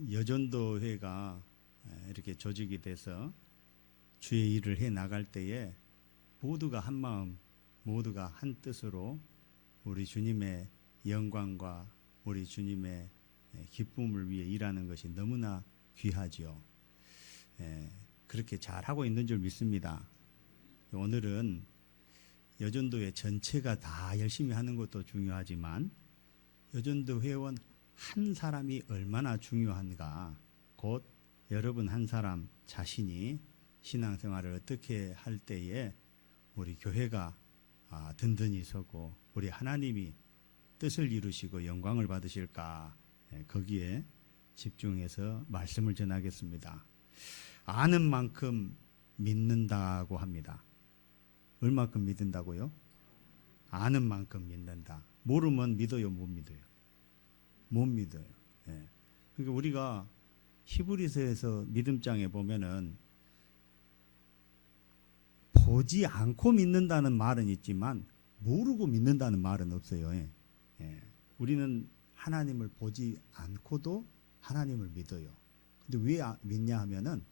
여전도회가 이렇게 조직이 돼서 주의 일을 해 나갈 때에 모두가 한 마음, 모두가 한 뜻으로 우리 주님의 영광과 우리 주님의 기쁨을 위해 일하는 것이 너무나 귀하지요. 그렇게 잘하고 있는 줄 믿습니다. 오늘은 여전도회 전체가 다 열심히 하는 것도 중요하지만 여전도 회원 한 사람이 얼마나 중요한가, 곧 여러분 한 사람 자신이 신앙생활을 어떻게 할 때에 우리 교회가 든든히 서고 우리 하나님이 뜻을 이루시고 영광을 받으실까, 거기에 집중해서 말씀을 전하겠습니다. 아는 만큼 믿는다고 합니다. 얼마큼 믿는다고요? 아는 만큼 믿는다. 모르면 믿어요, 못 믿어요? 못 믿어요. 그러니까 우리가 히브리서에서 믿음장에 보면은 보지 않고 믿는다는 말은 있지만 모르고 믿는다는 말은 없어요. 우리는 하나님을 보지 않고도 하나님을 믿어요. 근데 왜 믿냐 하면은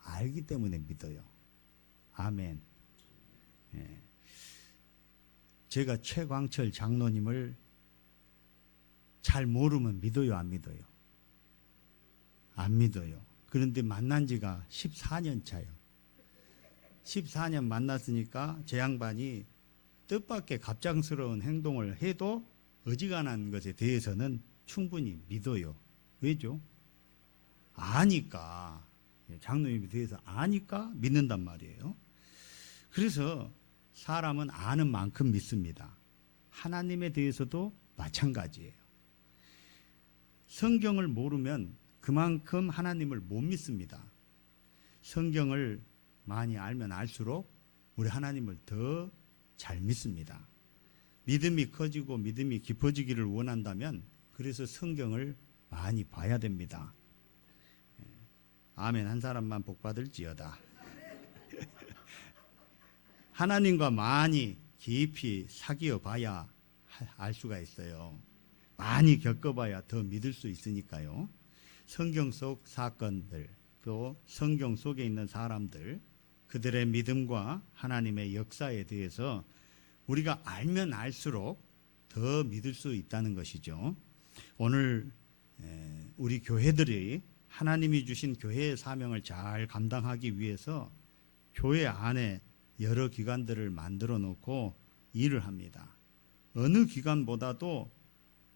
알기 때문에 믿어요. 아멘. 제가 최광철 장로님을 잘 모르면 믿어요, 안 믿어요? 안 믿어요. 그런데 만난 지가 14년 차요. 14년 만났으니까 제 양반이 뜻밖의 갑작스러운 행동을 해도 어지간한 것에 대해서는 충분히 믿어요. 왜죠? 아니까. 장로님에 대해서 아니까 믿는단 말이에요. 그래서 사람은 아는 만큼 믿습니다. 하나님에 대해서도 마찬가지예요. 성경을 모르면 그만큼 하나님을 못 믿습니다. 성경을 많이 알면 알수록 우리 하나님을 더 잘 믿습니다. 믿음이 커지고 믿음이 깊어지기를 원한다면 그래서 성경을 많이 봐야 됩니다. 아멘. 한 사람만 복 받을지어다. 하나님과 많이 깊이 사귀어 봐야 알 수가 있어요. 많이 겪어봐야 더 믿을 수 있으니까요. 성경 속 사건들, 또 성경 속에 있는 사람들, 그들의 믿음과 하나님의 역사에 대해서 우리가 알면 알수록 더 믿을 수 있다는 것이죠. 오늘 우리 교회들이 하나님이 주신 교회의 사명을 잘 감당하기 위해서 교회 안에 여러 기관들을 만들어 놓고 일을 합니다. 어느 기관보다도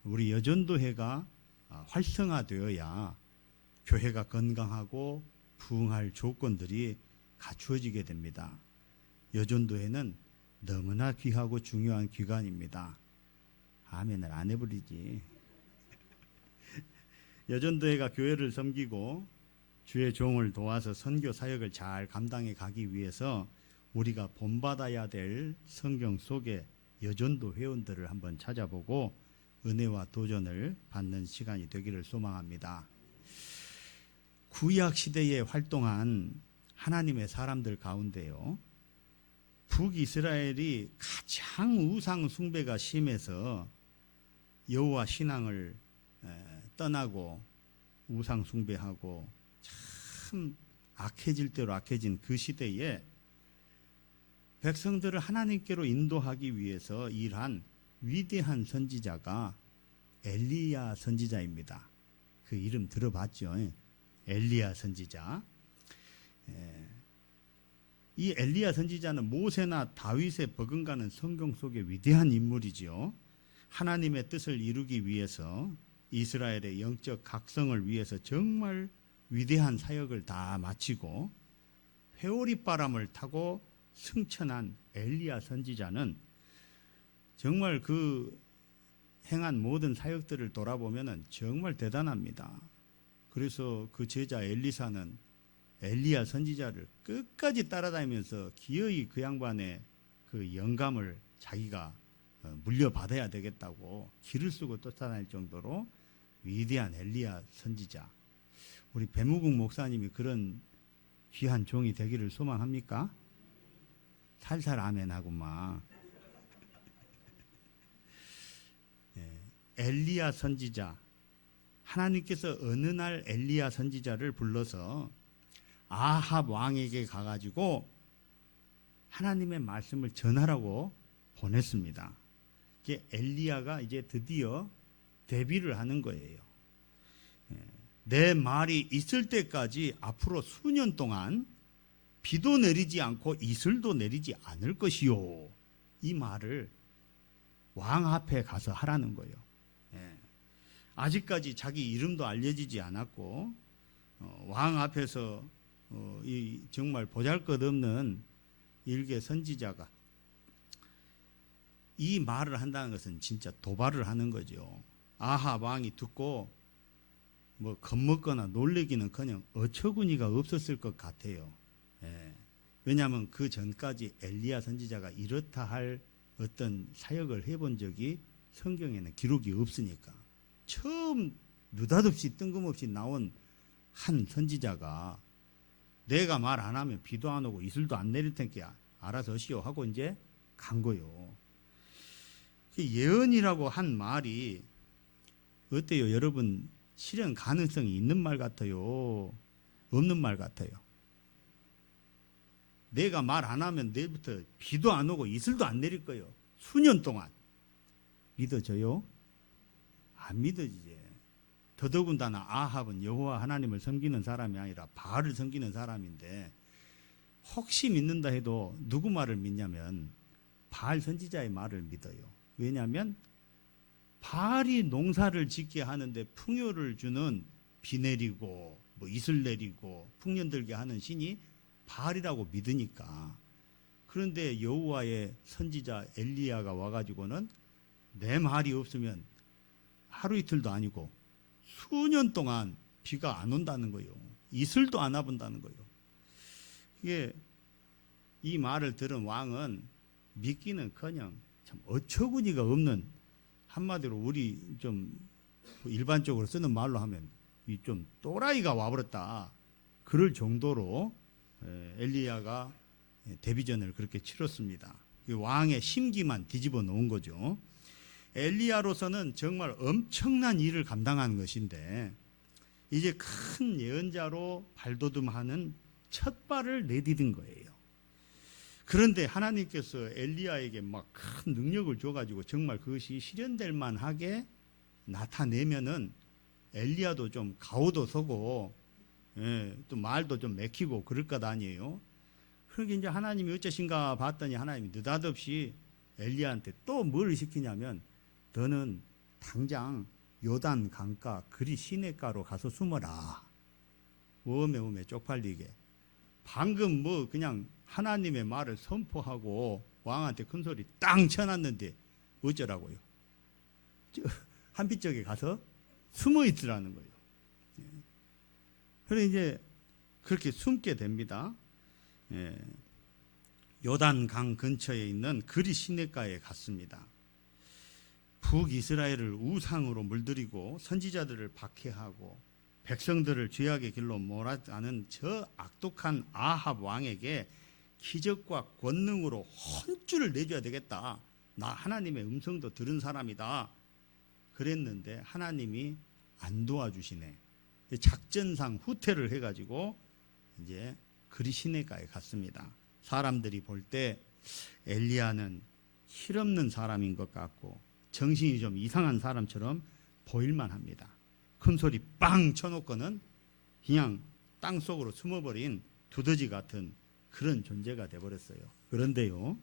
우리 여전도회가 활성화되어야 교회가 건강하고 부흥할 조건들이 갖추어지게 됩니다. 여전도회는 너무나 귀하고 중요한 기관입니다. 아멘을 안 해버리지. 여전도회가 교회를 섬기고 주의 종을 도와서 선교 사역을 잘 감당해 가기 위해서 우리가 본받아야 될 성경 속의 여전도 회원들을 한번 찾아보고 은혜와 도전을 받는 시간이 되기를 소망합니다. 구약 시대에 활동한 하나님의 사람들 가운데요, 북이스라엘이 가장 우상 숭배가 심해서 여호와 신앙을 떠나고 우상 숭배하고 참 악해질 대로 악해진 그 시대에 백성들을 하나님께로 인도하기 위해서 일한 위대한 선지자가 엘리야 선지자입니다. 그 이름 들어봤죠? 엘리야 선지자. 이 엘리야 선지자는 모세나 다윗에 버금가는 성경 속의 위대한 인물이지요. 하나님의 뜻을 이루기 위해서 이스라엘의 영적 각성을 위해서 정말 위대한 사역을 다 마치고 회오리바람을 타고 승천한 엘리야 선지자는 정말 그 행한 모든 사역들을 돌아보면 정말 대단합니다. 그래서 그 제자 엘리사는 엘리야 선지자를 끝까지 따라다니면서 기어이 그 양반의 그 영감을 자기가 물려받아야 되겠다고 길을 쓰고 쫓아다닐 정도로 위대한 엘리야 선지자. 우리 배무국 목사님이 그런 귀한 종이 되기를 소망합니까? 살살 아멘하구만. 엘리야 선지자, 하나님께서 어느 날 엘리야 선지자를 불러서 아합 왕에게 가가지고 하나님의 말씀을 전하라고 보냈습니다. 엘리야가 이제 드디어 데뷔를 하는 거예요. 내 말이 있을 때까지 앞으로 수년 동안 비도 내리지 않고 이슬도 내리지 않을 것이요. 이 말을 왕 앞에 가서 하라는 거예요. 아직까지 자기 이름도 알려지지 않았고 왕 앞에서 이 정말 보잘것없는 일개 선지자가 이 말을 한다는 것은 진짜 도발을 하는 거죠. 아합 왕이 듣고 뭐 겁먹거나 놀래기는커녕 어처구니가 없었을 것 같아요. 왜냐하면 그 전까지 엘리야 선지자가 이렇다 할 어떤 사역을 해본 적이 성경에는 기록이 없으니까 처음 느닷없이 뜬금없이 나온 한 선지자가 내가 말 안 하면 비도 안 오고 이슬도 안 내릴 테니까 알아서 하시오 하고 이제 간 거요. 예언이라고 한 말이 어때요? 여러분 실현 가능성이 있는 말 같아요? 없는 말 같아요? 내가 말 안 하면 내일부터 비도 안 오고 이슬도 안 내릴 거예요. 수년 동안. 믿어져요? 안 믿어지지. 더더군다나 아합은 여호와 하나님을 섬기는 사람이 아니라 바알을 섬기는 사람인데 혹시 믿는다 해도 누구 말을 믿냐면 바알 선지자의 말을 믿어요. 왜냐하면 바알이 농사를 짓게 하는데 풍요를 주는 비 내리고 뭐 이슬 내리고 풍년 들게 하는 신이 바알이라고 믿으니까. 그런데 여호와의 선지자 엘리야가 와가지고는 내 말이 없으면 하루 이틀도 아니고 수년 동안 비가 안 온다는 거예요. 이슬도 안 와본다는 거예요. 이게 이 말을 들은 왕은 믿기는커녕 참 어처구니가 없는, 한마디로 우리 좀 일반적으로 쓰는 말로 하면 이 좀 또라이가 와버렸다. 그럴 정도로 엘리야가 데뷔전을 그렇게 치렀습니다. 왕의 심기만 뒤집어 놓은 거죠. 엘리야로서는 정말 엄청난 일을 감당하는 것인데 이제 큰 예언자로 발돋움하는 첫 발을 내디딘 거예요. 그런데 하나님께서 엘리야에게 막 큰 능력을 줘가지고 정말 그것이 실현될 만하게 나타내면은 엘리야도 좀 가오도 서고 또 말도 좀 맥히고 그럴 것 아니에요. 그러니까 이제 하나님이 어쩌신가 봤더니 하나님이 느닷없이 엘리야한테 또 뭘 시키냐면 너는 당장 요단 강가 그리 시냇가로 가서 숨어라. 오메 쪽팔리게. 방금 뭐 그냥 하나님의 말을 선포하고 왕한테 큰 소리 땅 쳐놨는데 어쩌라고요. 한빛 쪽에 가서 숨어 있으라는 거예요. 그래서 이제 그렇게 숨게 됩니다. 요단강 근처에 있는 그리 시냇가에 갔습니다. 북이스라엘을 우상으로 물들이고 선지자들을 박해하고 백성들을 죄악의 길로 몰아가는 저 악독한 아합 왕에게 기적과 권능으로 혼쭐을 내줘야 되겠다. 나 하나님의 음성도 들은 사람이다. 그랬는데 하나님이 안 도와주시네. 작전상 후퇴를 해가지고 이제 그리 시냇가에 갔습니다. 사람들이 볼 때 엘리야는 실없는 사람인 것 같고 정신이 좀 이상한 사람처럼 보일만 합니다. 큰 소리 빵 쳐놓고는 그냥 땅속으로 숨어버린 두더지 같은 그런 존재가 되어버렸어요. 그런데요,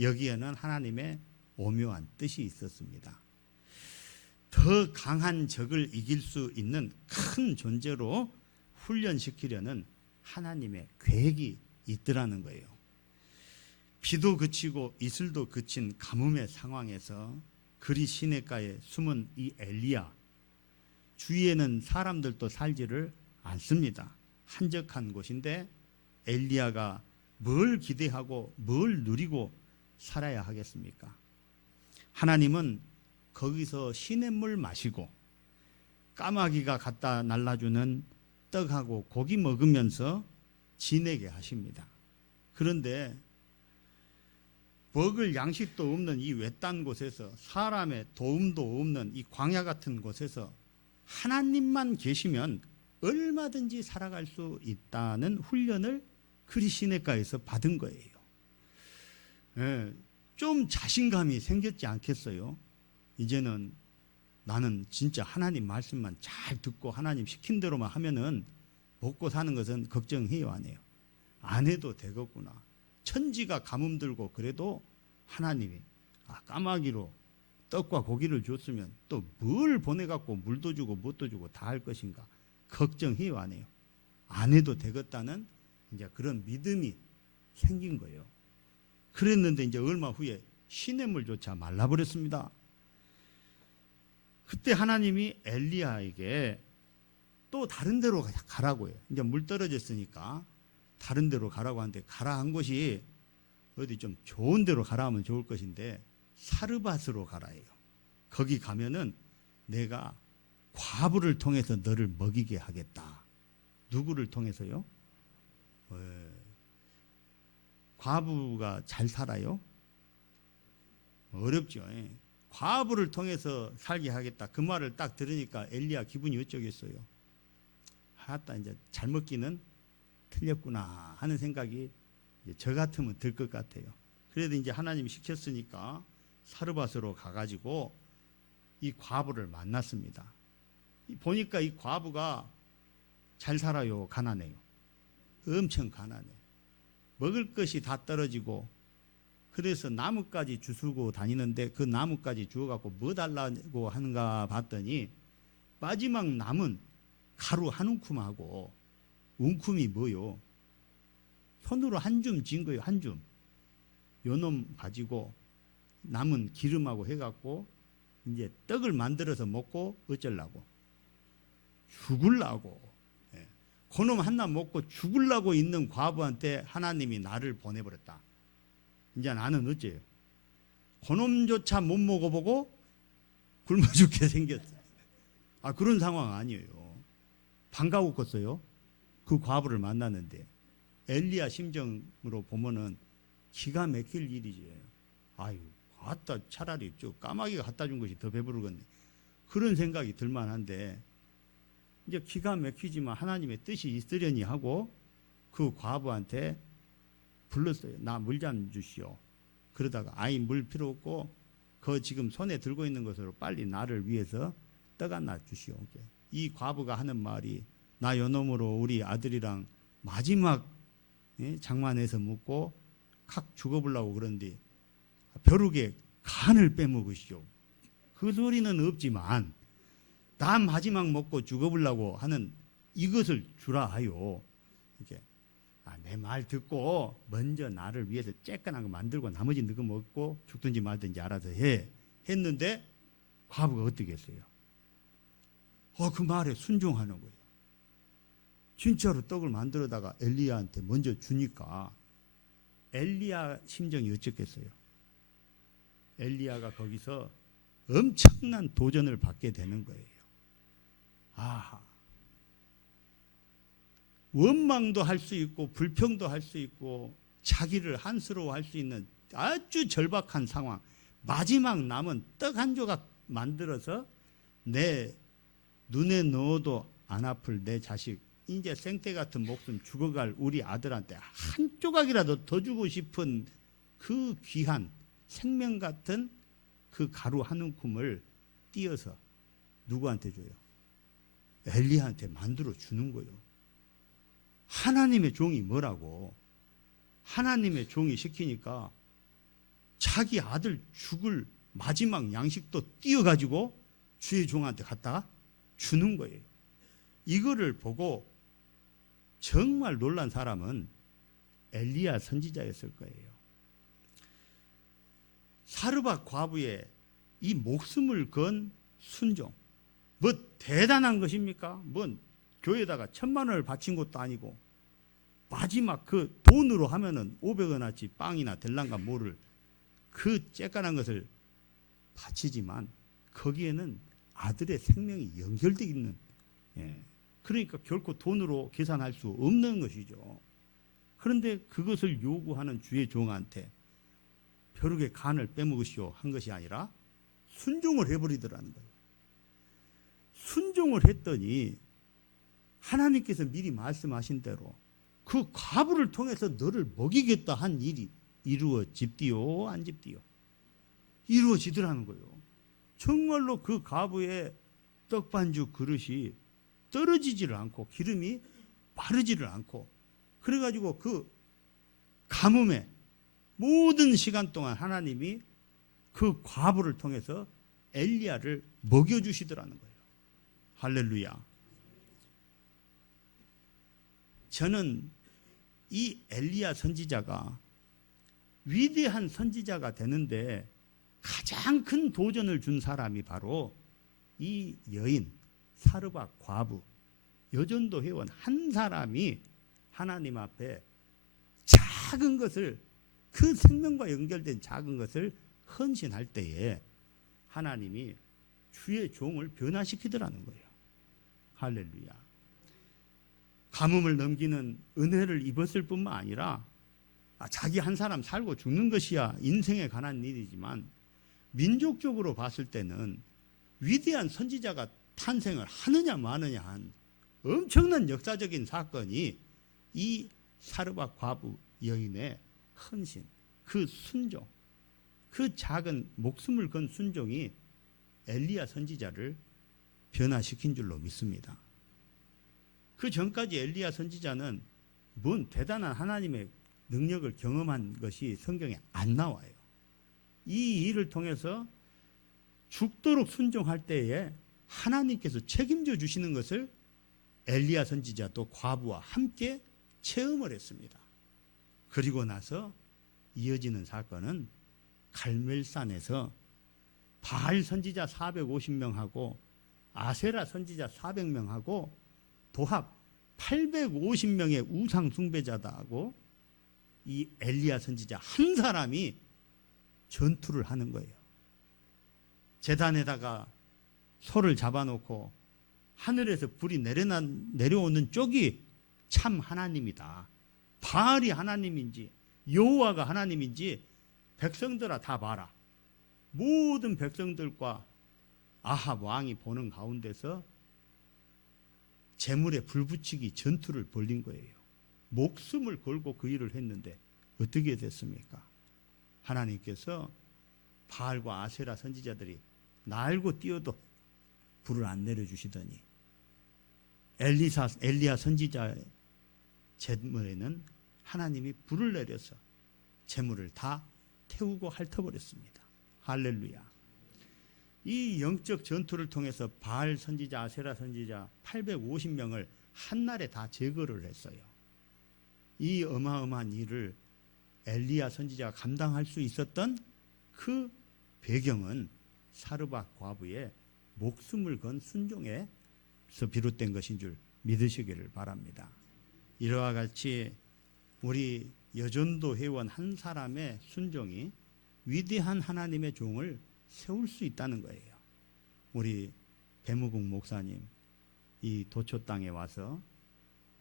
여기에는 하나님의 오묘한 뜻이 있었습니다. 더 강한 적을 이길 수 있는 큰 존재로 훈련시키려는 하나님의 계획이 있더라는 거예요. 비도 그치고 이슬도 그친 가뭄의 상황에서 그리 시냇가에 숨은 이 엘리야, 주위에는 사람들도 살지를 않습니다. 한적한 곳인데 엘리야가 뭘 기대하고 뭘 누리고 살아야 하겠습니까? 하나님은 거기서 시냇물 마시고 까마귀가 갖다 날라주는 떡하고 고기 먹으면서 지내게 하십니다. 그런데 먹을 양식도 없는 이 외딴 곳에서, 사람의 도움도 없는 이 광야 같은 곳에서 하나님만 계시면 얼마든지 살아갈 수 있다는 훈련을 그리시네가에서 받은 거예요. 예, 좀 자신감이 생겼지 않겠어요? 이제는 나는 진짜 하나님 말씀만 잘 듣고 하나님 시킨 대로만 하면은 먹고 사는 것은 걱정해요, 안 해요? 안 해도 되겠구나. 천지가 가뭄 들고 그래도 하나님이 까마귀로 떡과 고기를 줬으면 또 뭘 보내갖고 물도 주고 뭣도 주고 다 할 것인가. 걱정해요, 안 해요? 안 해도 되겠다는 이제 그런 믿음이 생긴 거예요. 그랬는데 이제 얼마 후에 시냇물조차 말라버렸습니다. 그때 하나님이 엘리야에게 또 다른 데로 가라고 해요. 이제 물 떨어졌으니까 다른 데로 가라고 하는데 가라 한 곳이 어디 좀 좋은 데로 가라 하면 좋을 것인데 사르밧으로 가라 해요. 거기 가면은 내가 과부를 통해서 너를 먹이게 하겠다. 누구를 통해서요? 과부가 잘 살아요? 어렵죠. 과부를 통해서 살게 하겠다. 그 말을 딱 들으니까 엘리야 기분이 어쩌겠어요. 하다 이제 잘 먹기는 틀렸구나 하는 생각이 저 같으면 들 것 같아요. 그래도 이제 하나님이 시켰으니까 사르밧으로 가가지고 이 과부를 만났습니다. 보니까 이 과부가 잘 살아요, 가난해요? 엄청 가난해. 먹을 것이 다 떨어지고 그래서 나뭇가지 주스고 다니는데 그 나뭇가지 주워갖고 뭐 달라고 하는가 봤더니 마지막 남은 가루 한 움큼하고 움큼이 뭐요? 손으로 한 줌 진 거예요, 한 줌. 요놈 가지고 남은 기름하고 해갖고 이제 떡을 만들어서 먹고 어쩌려고? 죽으려고. 그놈 하나 먹고 죽으려고 있는 과부한테 하나님이 나를 보내버렸다. 이제 나는 어째요? 그놈조차 못 먹어보고 굶어 죽게 생겼어요. 그런 상황 아니에요. 반가웠겠어요? 그 과부를 만났는데 엘리야 심정으로 보면은 기가 막힐 일이지. 아유, 갖다 차라리 저 까마귀가 갖다 준 것이 더 배부르겠네. 그런 생각이 들만한데 이제 기가 막히지만 하나님의 뜻이 있으려니 하고 그 과부한테 불렀어요. 나 물 좀 주시오. 그러다가 아이 물 필요 없고 그 지금 손에 들고 있는 것으로 빨리 나를 위해서 떡 하나 주시오. 이 과부가 하는 말이 나 요놈으로 우리 아들이랑 마지막 장만해서 먹고 칵 죽어보려고 그런데 벼룩에 간을 빼먹으시오. 그 소리는 없지만 나 마지막 먹고 죽어보려고 하는 이것을 주라 하요. 이렇게 내 말 듣고 먼저 나를 위해서 쬐끈한 거 만들고 나머지 너가 먹고 죽든지 말든지 알아서 해. 했는데 과부가 어떻게 했어요? 그 말에 순종하는 거예요. 진짜로 떡을 만들어다가 엘리야한테 먼저 주니까 엘리야 심정이 어쩌겠어요? 엘리야가 거기서 엄청난 도전을 받게 되는 거예요. 아하. 원망도 할 수 있고 불평도 할 수 있고 자기를 한스러워할 수 있는 아주 절박한 상황. 마지막 남은 떡 한 조각 만들어서 내 눈에 넣어도 안 아플 내 자식 이제 생태 같은 목숨 죽어갈 우리 아들한테 한 조각이라도 더 주고 싶은 그 귀한 생명 같은 그 가루 한 움큼을 띄어서 누구한테 줘요? 엘리야한테 만들어 주는 거예요. 하나님의 종이 뭐라고? 하나님의 종이 시키니까 자기 아들 죽을 마지막 양식도 띄어가지고 주의 종한테 갖다가 주는 거예요. 이거를 보고 정말 놀란 사람은 엘리야 선지자였을 거예요. 사르밧 과부의 이 목숨을 건 순종. 뭐 대단한 것입니까? 뭔 교회에다가 1,000만 원을 바친 것도 아니고 마지막 그 돈으로 하면은 500원어치 빵이나 될란가 뭐를 그 쬐깐한 것을 바치지만 거기에는 아들의 생명이 연결되어 있는 그러니까 결코 돈으로 계산할 수 없는 것이죠. 그런데 그것을 요구하는 주의 종한테 벼룩의 간을 빼먹으시오 한 것이 아니라 순종을 해버리더라는 거예요. 순종을 했더니 하나님께서 미리 말씀하신 대로 그 과부를 통해서 너를 먹이겠다 한 일이 이루어집디요, 안 집디요? 이루어지더라는 거예요. 정말로 그 과부의 떡반죽 그릇이 떨어지지를 않고 기름이 마르지를 않고, 그래가지고 그 가뭄에 모든 시간 동안 하나님이 그 과부를 통해서 엘리야를 먹여주시더라는 거예요. 할렐루야. 저는 이 엘리야 선지자가 위대한 선지자가 되는데 가장 큰 도전을 준 사람이 바로 이 여인 사르밧 과부, 여전도 회원 한 사람이 하나님 앞에 작은 것을, 그 생명과 연결된 작은 것을 헌신할 때에 하나님이 주의 종을 변화시키더라는 거예요. 할렐루야. 가뭄을 넘기는 은혜를 입었을 뿐만 아니라 자기 한 사람 살고 죽는 것이야 인생에 관한 일이지만, 민족적으로 봤을 때는 위대한 선지자가 탄생을 하느냐 마느냐 한 엄청난 역사적인 사건이 이 사르밧 과부 여인의 헌신, 그 순종, 그 작은 목숨을 건 순종이 엘리야 선지자를 변화시킨 줄로 믿습니다. 그 전까지 엘리야 선지자는 뭔 대단한 하나님의 능력을 경험한 것이 성경에 안 나와요. 이 일을 통해서 죽도록 순종할 때에 하나님께서 책임져 주시는 것을 엘리야 선지자도 과부와 함께 체험을 했습니다. 그리고 나서 이어지는 사건은 갈멜산에서 바알 선지자 450명하고 아세라 선지자 400명하고 도합 850명의 우상 숭배자다하고 이 엘리야 선지자 한 사람이 전투를 하는 거예요. 제단에다가 소를 잡아놓고 하늘에서 불이 내려오는 쪽이 참 하나님이다, 바알이 하나님인지 여호와가 하나님인지 백성들아 다 봐라. 모든 백성들과 아합 왕이 보는 가운데서 재물에 불 붙이기 전투를 벌린 거예요. 목숨을 걸고 그 일을 했는데 어떻게 됐습니까? 하나님께서 바알과 아세라 선지자들이 날고 뛰어도 불을 안 내려주시더니 엘리야 선지자의 재물에는 하나님이 불을 내려서 재물을 다 태우고 핥아버렸습니다. 할렐루야. 이 영적 전투를 통해서 바알 선지자, 아세라 선지자 850명을 한날에 다 제거를 했어요. 이 어마어마한 일을 엘리야 선지자가 감당할 수 있었던 그 배경은 사르밧 과부의 목숨을 건 순종에서 비롯된 것인 줄 믿으시기를 바랍니다. 이와 같이 우리 여전도 회원 한 사람의 순종이 위대한 하나님의 종을 세울 수 있다는 거예요. 우리 배무국 목사님 이 도초 땅에 와서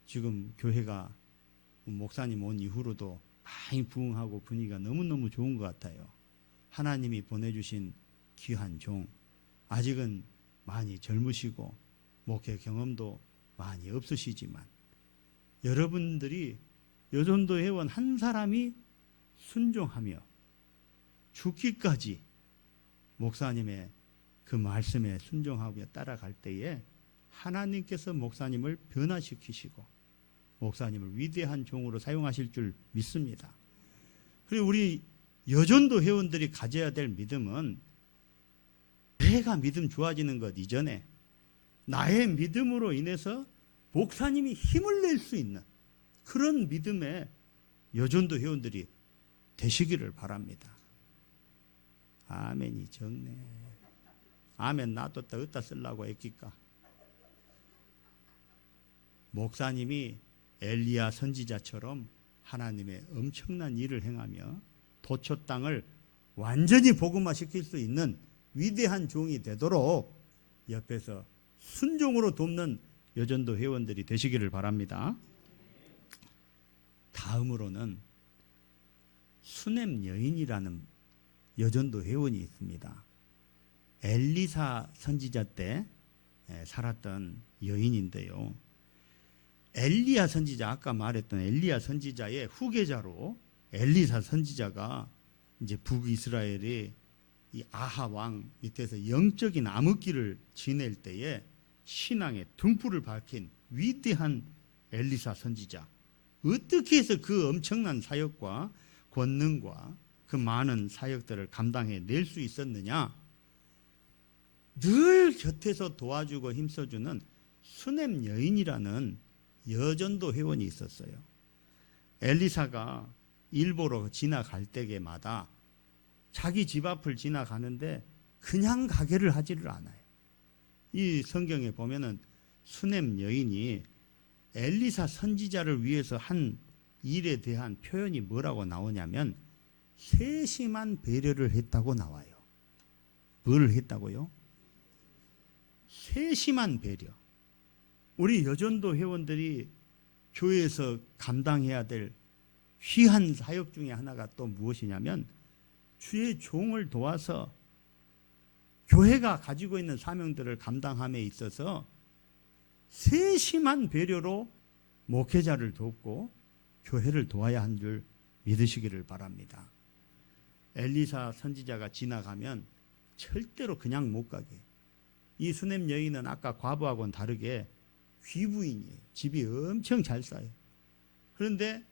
지금 교회가 목사님 온 이후로도 많이 부흥하고 분위기가 너무너무 좋은 것 같아요. 하나님이 보내주신 귀한 종, 아직은 많이 젊으시고 목회 경험도 많이 없으시지만 여러분들이 여전도 회원 한 사람이 순종하며 죽기까지 목사님의 그 말씀에 순종하며 따라갈 때에 하나님께서 목사님을 변화시키시고 목사님을 위대한 종으로 사용하실 줄 믿습니다. 그리고 우리 여전도 회원들이 가져야 될 믿음은 내가 믿음 좋아지는 것 이전에 나의 믿음으로 인해서 목사님이 힘을 낼 수 있는 그런 믿음의 여전도 회원들이 되시기를 바랍니다. 아멘이 적네. 아멘 놔뒀다 어디다 쓰려고 했길까. 목사님이 엘리야 선지자처럼 하나님의 엄청난 일을 행하며 도초 땅을 완전히 복음화시킬 수 있는 위대한 종이 되도록 옆에서 순종으로 돕는 여전도 회원들이 되시기를 바랍니다. 다음으로는 수넴 여인이라는 여전도 회원이 있습니다. 엘리사 선지자 때 살았던 여인인데요. 엘리야 선지자, 아까 말했던 엘리야 선지자의 후계자로 엘리사 선지자가 이제 북이스라엘의 이 아하 왕 밑에서 영적인 암흑기를 지낼 때에 신앙의 등불을 밝힌 위대한 엘리사 선지자. 어떻게 해서 그 엄청난 사역과 권능과 그 많은 사역들을 감당해 낼 수 있었느냐? 늘 곁에서 도와주고 힘써주는 수넴 여인이라는 여전도 회원이 있었어요. 엘리사가 일보로 지나갈 때마다 자기 집 앞을 지나가는데 그냥 가게를 하지를 않아요. 이 성경에 보면은 수넴 여인이 엘리사 선지자를 위해서 한 일에 대한 표현이 뭐라고 나오냐면 세심한 배려를 했다고 나와요. 뭘 했다고요? 세심한 배려. 우리 여전도 회원들이 교회에서 감당해야 될 귀한 사역 중에 하나가 또 무엇이냐면 주의 종을 도와서 교회가 가지고 있는 사명들을 감당함에 있어서 세심한 배려로 목회자를 돕고 교회를 도와야 한 줄 믿으시기를 바랍니다. 엘리사 선지자가 지나가면 절대로 그냥 못 가게. 이 수넴 여인은 아까 과부하고는 다르게 귀부인이에요. 집이 엄청 잘 싸요. 그런데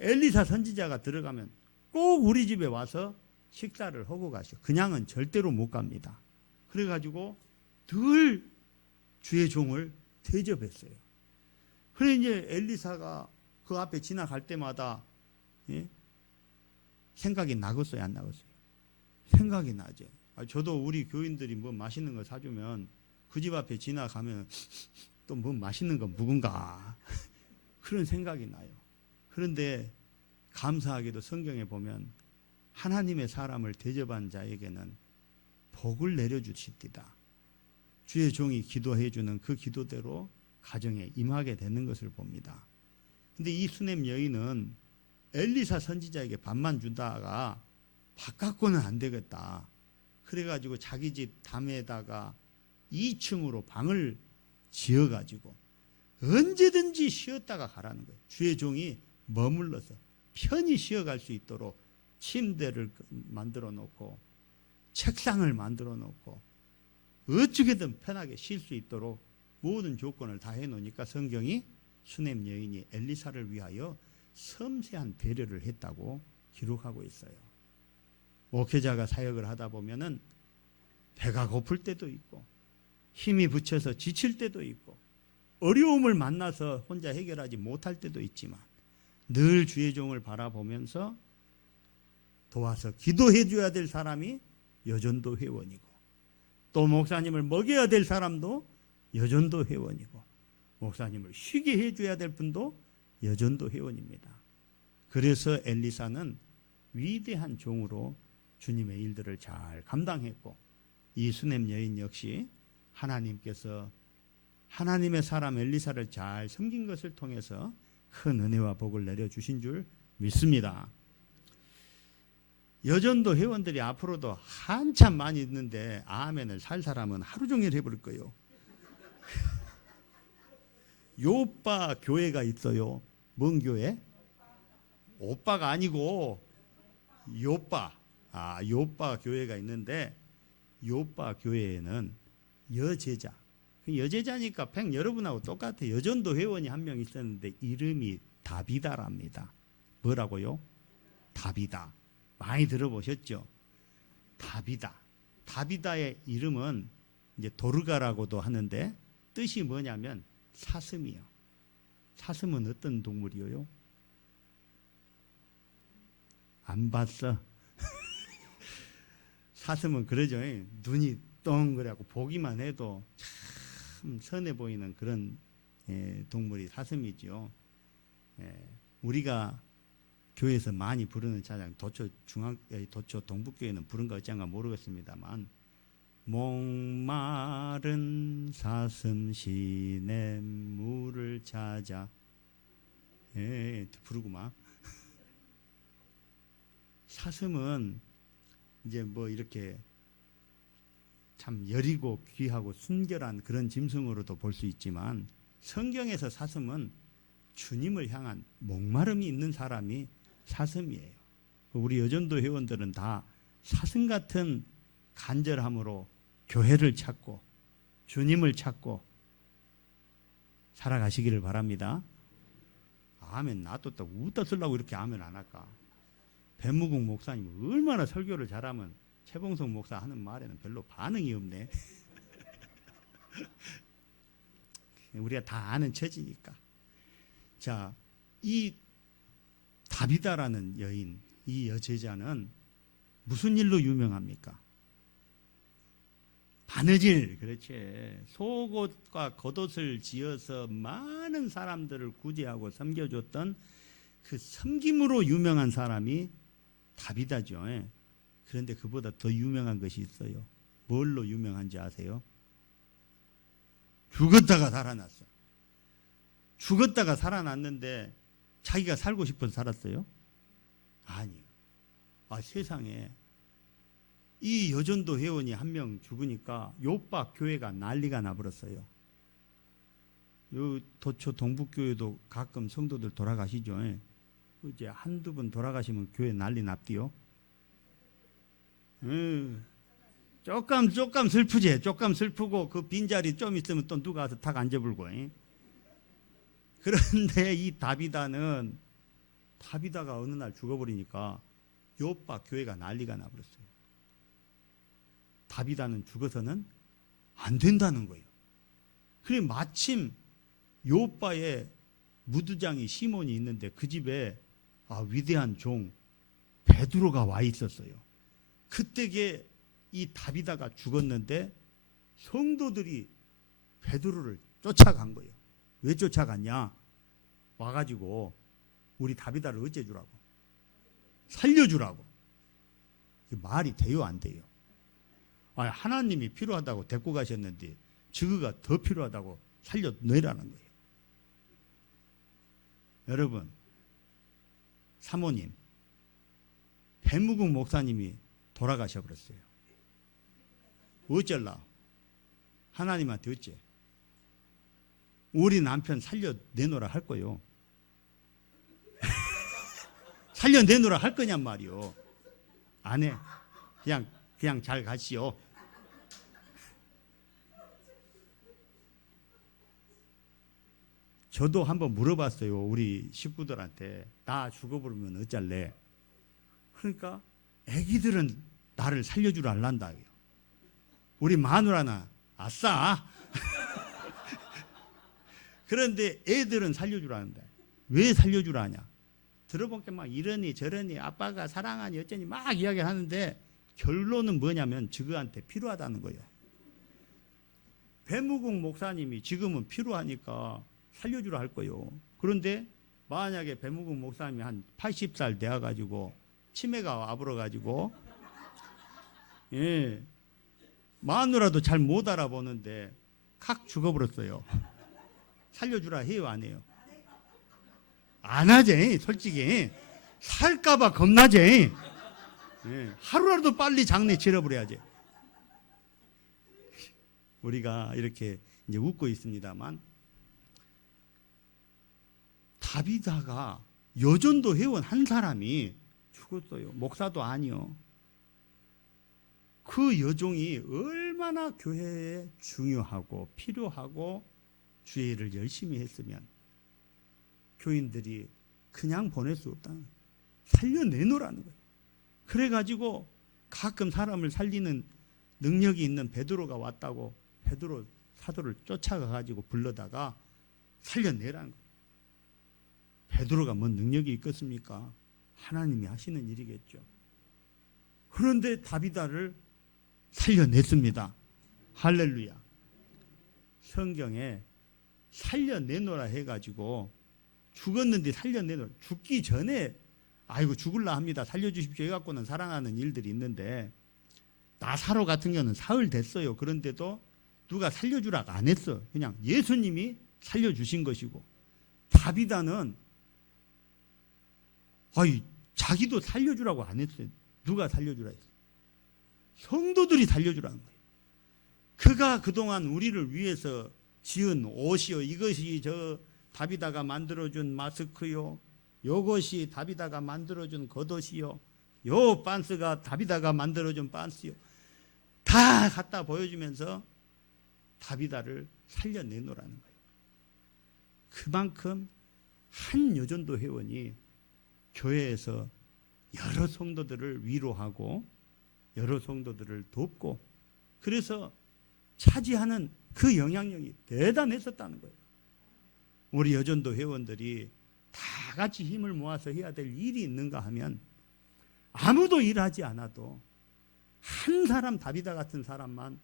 엘리사 선지자가 들어가면 꼭 우리 집에 와서 식사를 하고 가셔. 그냥은 절대로 못 갑니다. 그래가지고 늘 주의 종을 대접했어요. 그래 이제 엘리사가 그 앞에 지나갈 때마다 생각이 나겠어요, 안 나겠어요? 생각이 나죠. 저도 우리 교인들이 뭐 맛있는 거 사주면 그 집 앞에 지나가면 또 뭐 맛있는 거 묵은가 그런 생각이 나요. 그런데 감사하게도 성경에 보면 하나님의 사람을 대접한 자에게는 복을 내려주시리다. 주의 종이 기도해 주는 그 기도대로 가정에 임하게 되는 것을 봅니다. 근데 이 수넴 여인은 엘리사 선지자에게 밥만 주다가 밥 갖고는 안 되겠다. 그래가지고 자기 집 담에다가 2층으로 방을 지어가지고 언제든지 쉬었다가 가라는 거예요. 주의 종이 머물러서 편히 쉬어갈 수 있도록 침대를 만들어 놓고 책상을 만들어 놓고 어떻게든 편하게 쉴 수 있도록 모든 조건을 다 해놓으니까 성경이 수넴 여인이 엘리사를 위하여 섬세한 배려를 했다고 기록하고 있어요. 목회자가 사역을 하다 보면은 배가 고플 때도 있고 힘이 붙여서 지칠 때도 있고 어려움을 만나서 혼자 해결하지 못할 때도 있지만 늘 주의 종을 바라보면서 도와서 기도해 줘야 될 사람이 여전도 회원이고 또 목사님을 먹여야 될 사람도 여전도 회원이고 목사님을 쉬게 해줘야 될 분도 여전도 회원입니다. 그래서 엘리사는 위대한 종으로 주님의 일들을 잘 감당했고 이 수넴 여인 역시 하나님께서 하나님의 사람 엘리사를 잘 섬긴 것을 통해서 큰 은혜와 복을 내려주신 줄 믿습니다. 여전도 회원들이 앞으로도 한참 많이 있는데 아멘을 살 사람은 하루 종일 해버릴 거예요. 요빠 교회가 있어요. 뭔 교회? 오빠가 아니고 요빠. 요빠 교회가 있는데 요빠 교회에는 여제자. 여제자니까 여러분하고 똑같아요. 여전도 회원이 한 명 있었는데 이름이 다비다랍니다. 뭐라고요? 다비다. 많이 들어보셨죠? 다비다. 다비다의 이름은 이제 도르가라고도 하는데 뜻이 뭐냐면 사슴이요. 사슴은 어떤 동물이에요? 안 봤어? 사슴은 그러죠. 눈이 동그랗고 보기만 해도 참 선해 보이는 그런 동물이 사슴이죠. 우리가 교회에서 많이 부르는 찬양 도초 동북교회는 부른 거 어쩐가 모르겠습니다만 목마른 사슴 시냇 물을 찾아 부르구만. 사슴은 이제 뭐 이렇게 참 여리고 귀하고 순결한 그런 짐승으로도 볼 수 있지만 성경에서 사슴은 주님을 향한 목마름이 있는 사람이 사슴이에요. 우리 여전도 회원들은 다 사슴 같은 간절함으로 교회를 찾고 주님을 찾고 살아가시기를 바랍니다. 아멘. 나도 또 웃다 쓰려고 이렇게 아멘 안 할까? 배무국 목사님 얼마나 설교를 잘하면 최봉성 목사 하는 말에는 별로 반응이 없네. 우리가 다 아는 처지니까. 자, 이 다비다라는 여인, 이 여제자는 무슨 일로 유명합니까? 바느질, 그렇지. 속옷과 겉옷을 지어서 많은 사람들을 구제하고 섬겨줬던 그 섬김으로 유명한 사람이 다비다죠. 그런데 그보다 더 유명한 것이 있어요. 뭘로 유명한지 아세요? 죽었다가 살아났어. 죽었다가 살아났는데 자기가 살고 싶어서 살았어요? 아니요. 세상에 이 여전도 회원이 한 명 죽으니까 요박 교회가 난리가 나버렸어요. 요 도초 동북교회도 가끔 성도들 돌아가시죠. 이제 한두 번 돌아가시면 교회 난리 났디요. 조금 슬프지. 조금 슬프고 그 빈자리 좀 있으면 또 누가 와서 탁 앉아불고. 그런데 이 다비다가 어느 날 죽어버리니까 요박 교회가 난리가 나버렸어요. 다비다는 죽어서는 안 된다는 거예요. 그래 마침 요바의 무두장이 시몬이 있는데 그 집에 위대한 종 베드로가 와 있었어요. 그때에 이 다비다가 죽었는데 성도들이 베드로를 쫓아간 거예요. 왜 쫓아갔냐? 와가지고 우리 다비다를 어째주라고? 살려주라고. 말이 돼요, 안 돼요? 하나님이 필요하다고 데리고 가셨는데 저거가 더 필요하다고 살려내라는 거예요. 여러분, 사모님, 배무국 목사님이 돌아가셔버렸어요. 어쩔라? 하나님한테 어째? 우리 남편 살려내놓으라 할 거요. 살려내놓으라 할 거냔 말이요. 안 해. 그냥 잘 가시오. 저도 한번 물어봤어요. 우리 식구들한테. 나 죽어버리면 어쩔래? 그러니까 애기들은 나를 살려주라 할란다. 우리 마누라나 아싸. 그런데 애들은 살려주라는데 왜 살려주라 하냐? 들어보니까 막 이러니 저러니 아빠가 사랑하니 어쩌니 막 이야기하는데 결론은 뭐냐면 저거한테 필요하다는 거예요. 배무국 목사님이 지금은 필요하니까 살려주라 할 거예요. 그런데 만약에 배무국 목사님이 한 80살 되어가지고 치매가 와버려가지고 마누라도 잘 못 알아보는데 칵 죽어버렸어요. 살려주라 해요, 안 해요? 안 하지, 솔직히. 살까봐 겁나지. 하루라도 빨리 장례 치러버려야지. 우리가 이렇게 이제 웃고 있습니다만, 다비다가 여전도 회원 한 사람이 죽었어요. 목사도 아니요. 그 여종이 얼마나 교회에 중요하고 필요하고 주의 일을 열심히 했으면 교인들이 그냥 보낼 수 없다는 거예요. 살려내놓으라는 거예요. 그래가지고 가끔 사람을 살리는 능력이 있는 베드로가 왔다고 베드로 사도를 쫓아가가지고 불러다가 살려내라는 거예요. 베드로가 뭔 능력이 있겠습니까? 하나님이 하시는 일이겠죠. 그런데 다비다를 살려냈습니다. 할렐루야. 성경에 살려내놓으라 해가지고 죽었는데 살려내놓으라. 죽기 전에 아이고 죽을라 합니다. 살려주십시오 해갖고는 사랑하는 일들이 있는데 나사로 같은 경우는 사흘 됐어요. 그런데도 누가 살려주라고 안 했어. 그냥 예수님이 살려주신 것이고 다비다는 자기도 살려주라고 안 했어요. 누가 살려주라 했어요? 성도들이 살려주라는 거예요. 그가 그동안 우리를 위해서 지은 옷이요, 이것이 저 다비다가 만들어준 마스크요, 요것이 다비다가 만들어준 겉옷이요, 요 반스가 다비다가 만들어준 반스요, 다 갖다 보여주면서 다비다를 살려내놓으라는 거예요. 그만큼 한 여전도 회원이 교회에서 여러 성도들을 위로하고 여러 성도들을 돕고, 그래서 차지하는 그 영향력이 대단했었다는 거예요. 우리 여전도 회원들이 다 같이 힘을 모아서 해야 될 일이 있는가 하면, 아무도 일하지 않아도 한 사람, 다비다 같은 사람만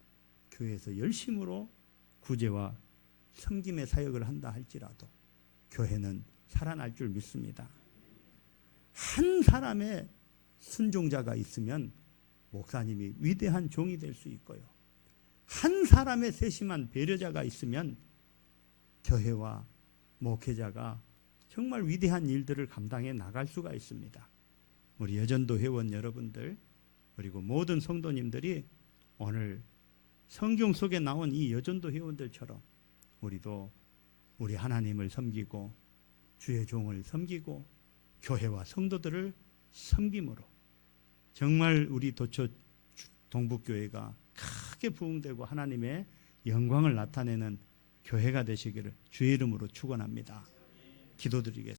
교회에서 열심으로 구제와 섬김의 사역을 한다 할지라도 교회는 살아날 줄 믿습니다. 한 사람의 순종자가 있으면 목사님이 위대한 종이 될 수 있고요, 한 사람의 세심한 배려자가 있으면 교회와 목회자가 정말 위대한 일들을 감당해 나갈 수가 있습니다. 우리 여전도 회원 여러분들, 그리고 모든 성도님들이 오늘 성경 속에 나온 이 여전도 회원들처럼 우리도 우리 하나님을 섬기고 주의 종을 섬기고 교회와 성도들을 섬김으로 정말 우리 도처 동북교회가 크게 부흥되고 하나님의 영광을 나타내는 교회가 되시기를 주의 이름으로 축원합니다. 기도드리겠습니다.